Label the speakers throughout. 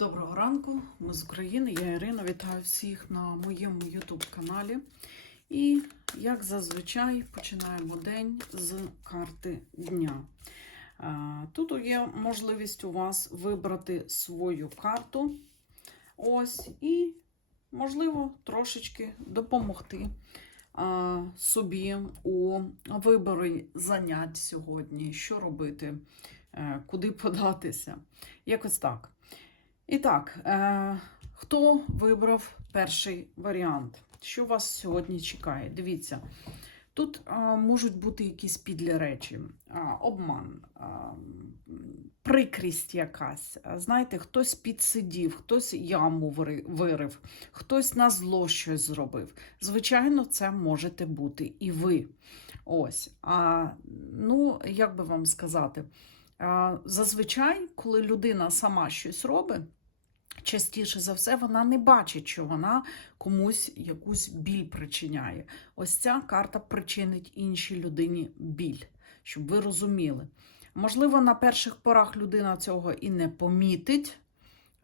Speaker 1: Доброго ранку, ми з України. Я Ірина. Вітаю всіх на моєму YouTube каналі. І, як зазвичай, починаємо день з карти дня. Тут є можливість у вас вибрати свою карту. Ось, і, можливо, трошечки допомогти собі у виборі занять сьогодні, що робити, е, куди податися. Якось так. І так, е, хто вибрав перший варіант? Що вас сьогодні чекає? Дивіться, тут е, можуть бути якісь підлі речі, е, обман, е, прикрість якась. Е, Знаєте, хтось підсидів, хтось яму вирив, хтось на зло щось зробив. Звичайно, це можете бути і ви. Ось. А, ну, як би вам сказати, а, зазвичай, коли людина сама щось робить, частіше за все вона не бачить, що вона комусь якусь біль причиняє. Ось ця карта причинить іншій людині біль, щоб ви розуміли. Можливо, на перших порах людина цього і не помітить,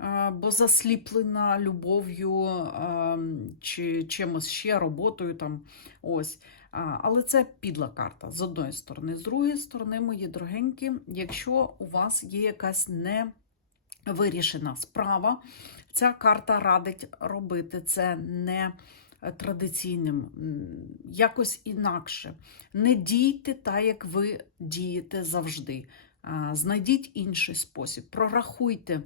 Speaker 1: е, бо засліплена любов'ю е, чи чимось ще роботою там. Ось. Але це підла карта з одної сторони. З другої сторони, мої дорогенькі, якщо у вас є якась не вирішена справа, ця карта радить робити це не традиційним, якось інакше. Не дійте так, як ви дієте завжди. Знайдіть інший спосіб, прорахуйте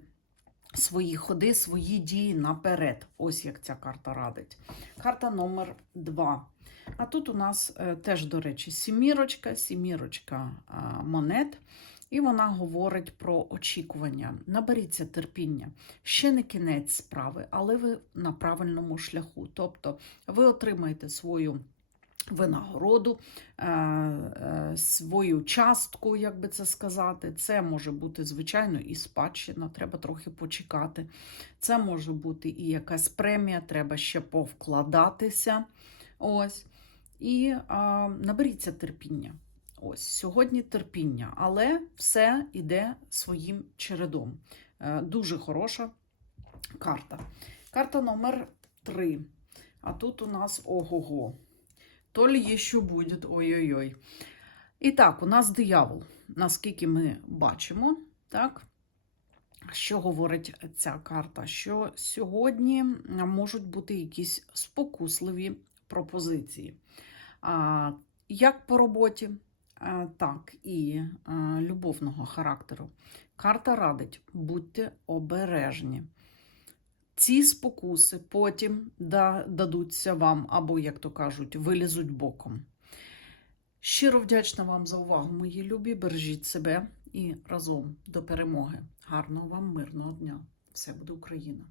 Speaker 1: свої ходи, свої дії наперед. Ось як ця карта радить. Карта номер 2. А тут у нас е, теж, до речі, сімірочка, сімірочка монет. І вона говорить про очікування. Наберіться терпіння. Ще не кінець справи, але ви на правильному шляху. Тобто ви отримаєте свою винагороду, е, е, свою частку, як би це сказати. Це може бути, звичайно, і спадщина, треба трохи почекати. Це може бути і якась премія, треба ще повкладатися. Ось. І а, наберіться терпіння. Ось сьогодні терпіння, але все йде своїм чередом. Е, Дуже хороша карта. Карта номер 3. А тут у нас ого-го. То ли є що буде, ой-ой-ой. І так, у нас диявол, наскільки ми бачимо, так? Що говорить ця карта? Що сьогодні можуть бути якісь спокусливі пропозиції. А, Як по роботі, так і любовного характеру. Карта радить, будьте обережні. Ці спокуси потім дадуться вам, або, як то кажуть, вилізуть боком. Щиро вдячна вам за увагу, мої любі. Бережіть себе і разом до перемоги. Гарного вам мирного дня! Все буде Україна!